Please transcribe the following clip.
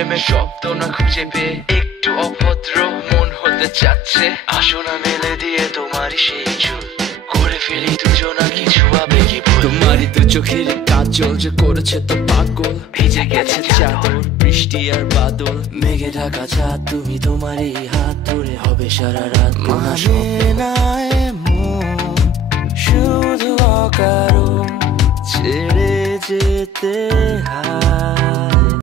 প্রেমের শব্দ না খুঁজে পেয়ে একটু অভদ্র মন হতে চাচ্ছে। আসো না মেলে দিয়ে তোমারই সেই চুল, করে ফেলি দুজনা কিছু আবেগী ভুল। তোমারই দু চোখের কাজল যে করেছে তো পাগল, ভিজে গেছে চাদর বৃষ্টি আর বাদল, মেঘে ঢাকা চাঁদ তুমি তোমারই হাত ধরে হবে সারা রাত। মানে না এমন শুধু অকারণ ছেড়ে যেতে হয়।